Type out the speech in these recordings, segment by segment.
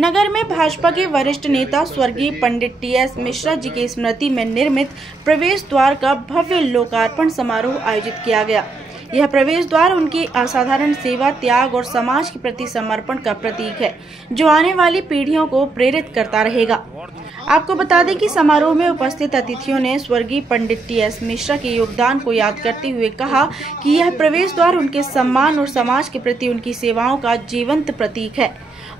नगर में भाजपा के वरिष्ठ नेता स्वर्गीय पंडित टी.एस. मिश्रा जी की स्मृति में निर्मित प्रवेश द्वार का भव्य लोकार्पण समारोह आयोजित किया गया। यह प्रवेश द्वार उनकी असाधारण सेवा, त्याग और समाज के प्रति समर्पण का प्रतीक है, जो आने वाली पीढ़ियों को प्रेरित करता रहेगा। आपको बता दें कि समारोह में उपस्थित अतिथियों ने स्वर्गीय पंडित टी.एस. मिश्रा के योगदान को याद करते हुए कहा कि यह प्रवेश द्वार उनके सम्मान और समाज के प्रति उनकी सेवाओं का जीवंत प्रतीक है।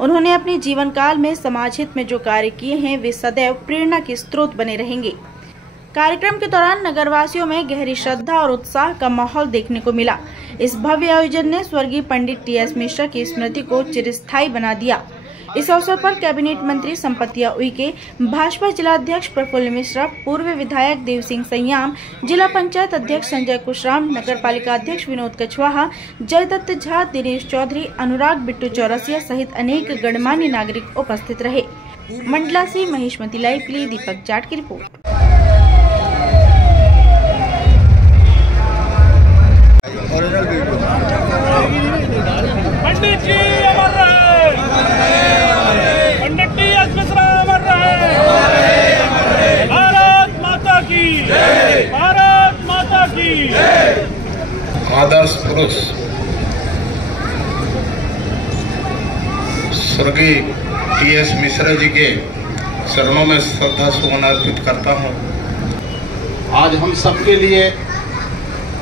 उन्होंने अपने जीवन काल में समाज हित में जो कार्य किए हैं, वे सदैव प्रेरणा के स्रोत बने रहेंगे। कार्यक्रम के दौरान नगरवासियों में गहरी श्रद्धा और उत्साह का माहौल देखने को मिला। इस भव्य आयोजन ने स्वर्गीय पंडित टी.एस. मिश्रा की स्मृति को चिरस्थायी बना दिया। इस अवसर पर कैबिनेट मंत्री संपतिया उइके, भाजपा जिलाध्यक्ष प्रफुल्ल मिश्रा, पूर्व विधायक देव सिंह सैयाम, जिला पंचायत अध्यक्ष संजय कुशराम, नगर पालिका अध्यक्ष विनोद कछवाहा, जयदत्त झा, दिनेश चौधरी, अनुराग बिट्टू चौरसिया सहित अनेक गणमान्य नागरिक उपस्थित रहे। मंडला से महेशमती लाइव के लिए दीपक जाट की रिपोर्ट। पंडित जी अमर रहे, पंडित टी.एस. मिश्रा अमर रहे। भारत माता की जय, भारत माता की जय। आदर्श पुरुष स्वर्गीय टी.एस. मिश्रा जी के चरणों में श्रद्धा सुमन अर्पित करता हूँ। आज हम सबके लिए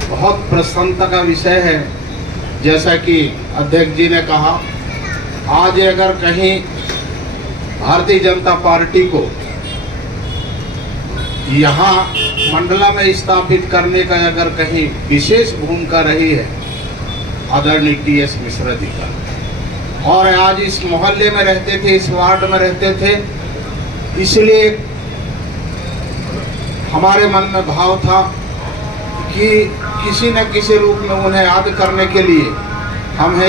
बहुत प्रसन्नता का विषय है। जैसा कि अध्यक्ष जी ने कहा, आज अगर कहीं भारतीय जनता पार्टी को यहाँ मंडला में स्थापित करने का अगर कहीं विशेष भूमिका रही है, आदरणीय टी.एस. मिश्रा जी का। और आज इस मोहल्ले में रहते थे, इस वार्ड में रहते थे, इसलिए हमारे मन में भाव था कि किसी न किसी रूप में उन्हें याद करने के लिए हमें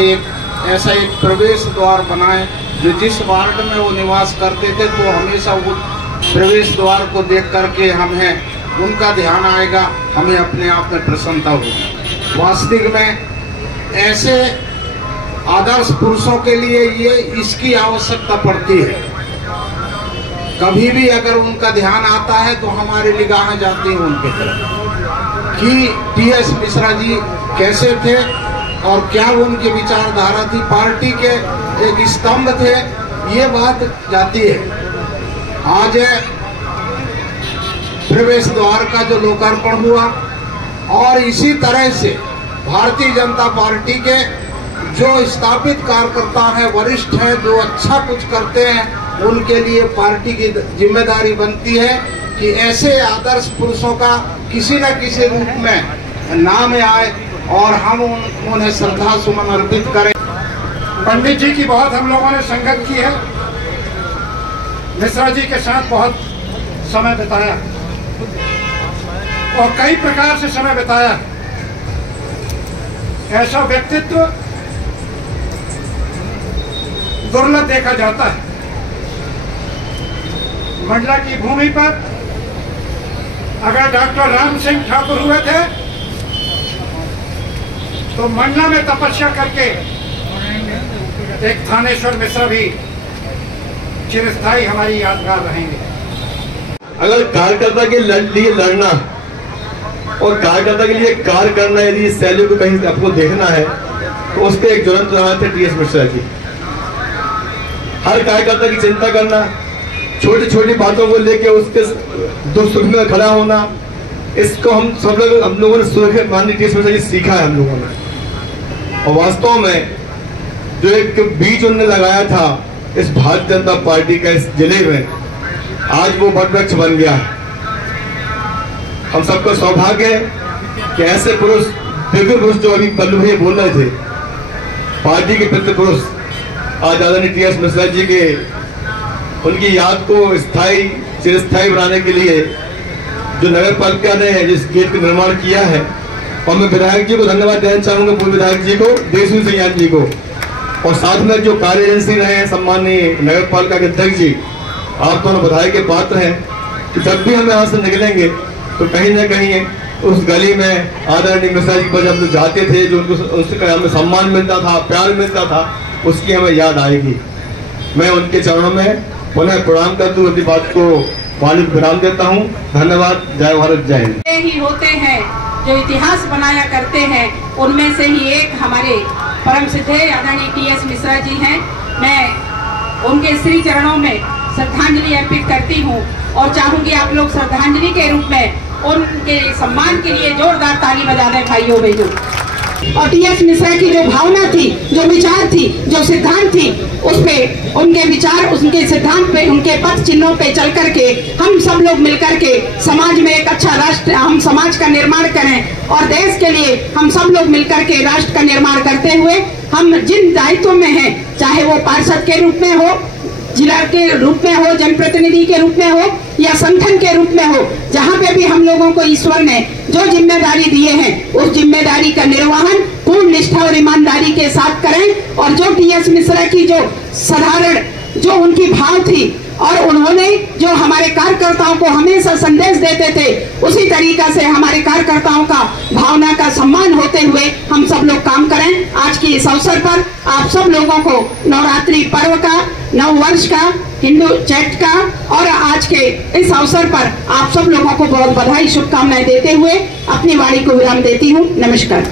ऐसा एक प्रवेश द्वार बनाए, जो जिस वार्ड में वो निवास करते थे तो हमेशा वो प्रवेश द्वार को देख करके हमें उनका ध्यान आएगा, हमें अपने आप में प्रसन्नता होगी। वास्तविक में ऐसे आदर्श पुरुषों के लिए इसकी आवश्यकता पड़ती है। कभी भी अगर उनका ध्यान आता है तो हमारी निगाहें जाती हैं उनकी तरफ कि टी.एस. मिश्रा जी कैसे थे और क्या उनकी विचारधारा थी, पार्टी के एक स्तंभ थे, ये बात जाती है। आज प्रवेश द्वार का जो लोकार्पण हुआ और इसी तरह से भारतीय जनता पार्टी के जो स्थापित कार्यकर्ता हैं, वरिष्ठ हैं, जो अच्छा कुछ करते हैं, उनके लिए पार्टी की जिम्मेदारी बनती है कि ऐसे आदर्श पुरुषों का किसी न किसी रूप में नाम आए और हम उन्हें श्रद्धा सुमन अर्पित करें। पंडित जी की बहुत हम लोगों ने संगत की है, मिश्रा जी के साथ बहुत समय बिताया और कई प्रकार से समय बिताया। ऐसा व्यक्तित्व दुर्लभ देखा जाता है। मंडला की भूमि पर अगर डॉक्टर राम सिंह ठाकुर हुए थे तो मंडला में तपस्या करके एक थानेश्वर मिश्रा भी चिरस्थायी हमारी यादगार रहेंगे। अगर कार्यकर्ता के लिए लड़ना और कार्यकर्ता के लिए कार्य करना, यदि इस शैली को कहीं आपको देखना है तो उसके एक ज्वलंत उदाहरण थे टी.एस. मिश्रा जी। हर कार्यकर्ता की चिंता करना, छोटी छोटी बातों को लेके उसके दुख सुख में खड़ा होना, इसको हम लोगों ने माननीय टी.एस. मिश्रा जी सीखा है हम लोगों ने। और वास्तव में जो एक बीज उन्होंने लगाया था इस भारतीय जनता पार्टी का इस जिले में, आज वो वटवृक्ष बन गया है। हम सबका सौभाग्य है कि ऐसे पुरुष, दिव्य पुरुष, जो अभी पल्लू भैया बोल रहे थे, पार्टी के पितृ पुरुष, आज आदरणीय टी.एस. मिश्रा जी के उनकी याद को चिरस्थायी बनाने के लिए जो नगर पालिका ने जिस गेट का निर्माण किया है, और मैं विधायक जी को धन्यवाद देना चाहूंगा, पूर्व विधायक जी को, देव सिंह सैयाम जी को, और साथ में जो कार्य एजेंसी रहे हैं सम्माननीय नगर पालिका के अध्यक्ष जी, आप दोनों बधाई के पात्र हैं कि जब भी हम यहाँ से निकलेंगे तो कहीं ना कहीं उस गली में आदरणीय मिश्रा जी पर जब जाते थे, जो उनको उससे हमें सम्मान मिलता था, प्यार मिलता था, उसकी हमें याद आएगी। मैं उनके चरणों में पुनः प्रणाम करते हुए अपनी बात को वाणी को विराम देता हूँ। धन्यवाद। जय भारत, जय हिंद। ही होते हैं जो इतिहास बनाया करते हैं, उनमें से ही एक हमारे परम सिद्धे आदरणीय टीएस मिश्रा जी हैं। मैं उनके श्री चरणों में श्रद्धांजलि अर्पित करती हूँ और चाहूंगी आप लोग श्रद्धांजलि के रूप में उनके सम्मान के लिए जोरदार ताली बजा दें भाइयों बहनों। और टीएस मिश्रा की जो भावना थी, जो विचार थी, जो सिद्धांत थी, उस पे उनके विचार, उनके सिद्धांत पे, उनके पथ चिन्हों पे चल करके हम सब लोग मिलकर के समाज में एक अच्छा राष्ट्र, हम समाज का निर्माण करें और देश के लिए हम सब लोग मिलकर के राष्ट्र का निर्माण करते हुए हम जिन दायित्वों में हैं, चाहे वो पार्षद के रूप में हो, जिला के रूप में हो, जनप्रतिनिधि के रूप में हो या संगठन के रूप में हो, जहाँ पे भी हम लोगों को ईश्वर ने जो जिम्मेदारी दिए हैं, उस जिम्मेदारी का निर्वहन पूर्ण निष्ठा और ईमानदारी के साथ करें। और जो टीएस मिश्रा की जो साधारण जो उनकी भाव थी और उन्होंने जो हमारे कार्यकर्ताओं को हमेशा संदेश देते थे, उसी तरीका से हमारे कार्यकर्ताओं का भावना का सम्मान होते हुए हम सब लोग काम करें। आज की इस अवसर पर आप सब लोगों को नवरात्रि पर्व का, नव वर्ष का, हिंदू चैत का और आज के इस अवसर पर आप सब लोगों को बहुत बधाई, शुभकामनाएं देते हुए अपनी वाणी को विराम देती हूँ। नमस्कार।